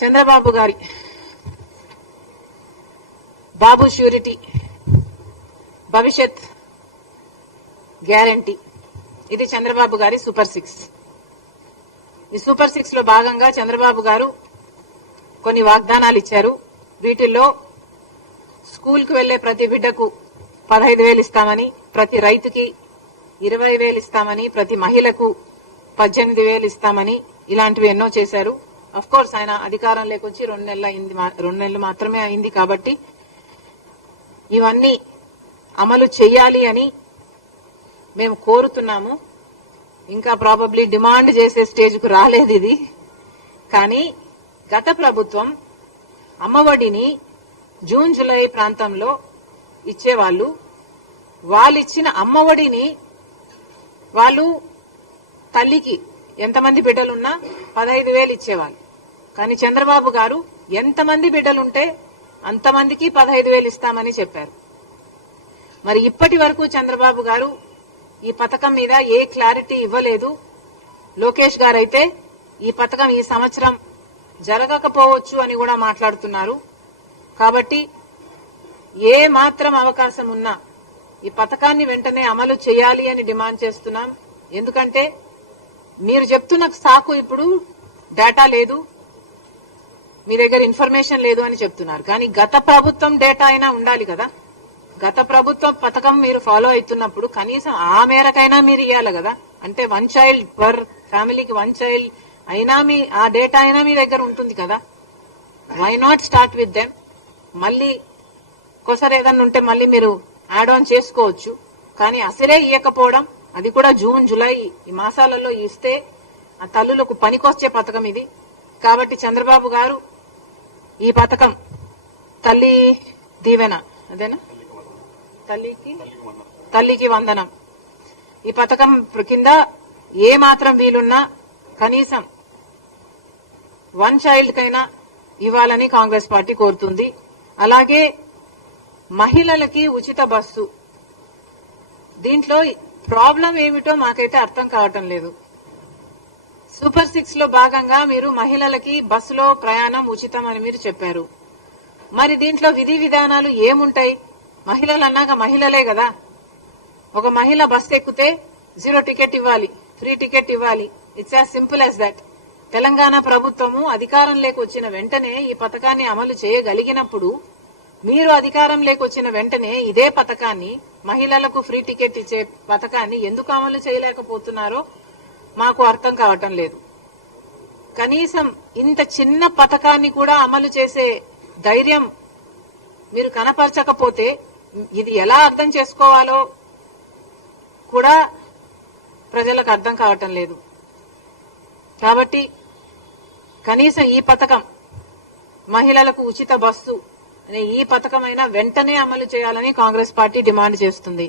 చంద్రబాబు గారి బాబు ష్యూరిటీ భవిష్యత్ గ్యారంటీ. ఇది చంద్రబాబు గారి సూపర్ సిక్స్. ఈ సూపర్ సిక్స్లో భాగంగా చంద్రబాబు గారు కొన్ని వాగ్దానాలు ఇచ్చారు. వీటిల్లో స్కూల్కు వెళ్ళే ప్రతి బిడ్డకు పదహైదు వేలు ఇస్తామని ప్రతి రైతుకి ఇరవై వేలు ఇస్తామని ప్రతి మహిళకు పద్దెనిమిది వేలు ఇస్తామని ఇలాంటివి ఎన్నో చేశారు. అఫ్ కోర్స్ ఆయన అధికారం వచ్చి రెండు నెలలు అయింది రెండు నెలలు మాత్రమే అయింది కాబట్టి ఇవన్నీ అమలు చేయాలి అని మేము కోరుతున్నాము. ఇంకా ప్రాబబ్లీ డిమాండ్ చేసే స్టేజ్కు రాలేదు ఇది. కానీ గత ప్రభుత్వం అమ్మఒడిని జూన్ జూలై ప్రాంతంలో ఇచ్చేవాళ్ళు. వాళ్ళు ఇచ్చిన అమ్మఒడిని వాళ్ళు తల్లికి ఎంతమంది బిడ్డలున్నా పదహైదు వేలు ఇచ్చేవాళ్ళు. కానీ చంద్రబాబు గారు ఎంతమంది బిడ్డలుంటే అంతమందికి పదహైదు వేలు ఇస్తామని చెప్పారు. మరి ఇప్పటి వరకు చంద్రబాబు గారు ఈ పథకం మీద ఏ క్లారిటీ ఇవ్వలేదు. లోకేష్ గారైతే ఈ పథకం ఈ సంవత్సరం జరగకపోవచ్చు అని కూడా మాట్లాడుతున్నారు. కాబట్టి ఏ మాత్రం అవకాశం ఉన్నా ఈ పథకాన్ని వెంటనే అమలు చేయాలి అని డిమాండ్ చేస్తున్నాం. ఎందుకంటే మీరు చెప్తున్న సాకు ఇప్పుడు డేటా లేదు. మీ దగ్గర ఇన్ఫర్మేషన్ లేదు అని చెప్తున్నారు. కానీ గత ప్రభుత్వం డేటా అయినా ఉండాలి కదా? గత ప్రభుత్వం పథకం మీరు ఫాలో అవుతున్నప్పుడు కనీసం ఆ మేరకైనా మీరు ఇవ్వాలి కదా? అంటే వన్ చైల్డ్ పర్ ఫ్యామిలీకి వన్ చైల్డ్ అయినా మీ ఆ డేటా అయినా మీ దగ్గర ఉంటుంది కదా? Why not start with them మళ్ళీ ఒకసారి ఏదన్నా ఉంటే మళ్ళీ మీరు యాడ్ ఆన్ చేసుకోవచ్చు. కానీ అసలే ఇవ్వకపోవడం అది కూడా జూన్ జూలై ఈ మాసాలలో ఇస్తే ఆ తల్లులకు పనికొచ్చే పథకం ఇది. కాబట్టి చంద్రబాబు గారు ఈ పథకం తల్లి దీవెన అదేనా? తల్లికి తల్లికి వందనం. ఈ పథకం కింద ఏ మాత్రం వీలున్నా కనీసం వన్ చైల్డ్ కైనా ఇవ్వాలని కాంగ్రెస్ పార్టీ కోరుతుంది. అలాగే మహిళలకి ఉచిత బస్సు. దీంట్లో ప్రాబ్లం ఏమిటో మాకైతే అర్థం కావటం లేదు. సూపర్ సిక్స్లో భాగంగా మీరు మహిళలకి బస్సులో ప్రయాణం ఉచితం అని మీరు చెప్పారు. మరి దీంట్లో విధి విధానాలు ఏముంటాయి? మహిళలు అన్నాక మహిళలే కదా. ఒక మహిళ బస్ ఎక్కితే జీరో టికెట్ ఇవ్వాలి ఫ్రీ టికెట్ ఇవ్వాలి. It's as simple as that Telangana ప్రభుత్వము అధికారం వచ్చిన వెంటనే ఈ పథకాన్ని అమలు చేయగలిగినప్పుడు మీరు అధికారం వచ్చిన వెంటనే ఇదే పథకాన్ని మహిళలకు ఫ్రీ టికెట్ ఇచ్చే పథకాన్ని ఎందుకు అమలు చేయలేకపోతున్నారో మాకు అర్థం కావటం లేదు. కనీసం ఇంత చిన్న పథకాన్ని కూడా అమలు చేసే ధైర్యం మీరు కనపరచకపోతే ఇది ఎలా అర్థం చేసుకోవాలో కూడా ప్రజలకు అర్థం కావటం లేదు. కాబట్టి కనీసం ఈ పథకం మహిళలకు ఉచిత బస్సు అనే ఈ పథకమైనా వెంటనే అమలు చేయాలని కాంగ్రెస్ పార్టీ డిమాండ్ చేస్తుంది.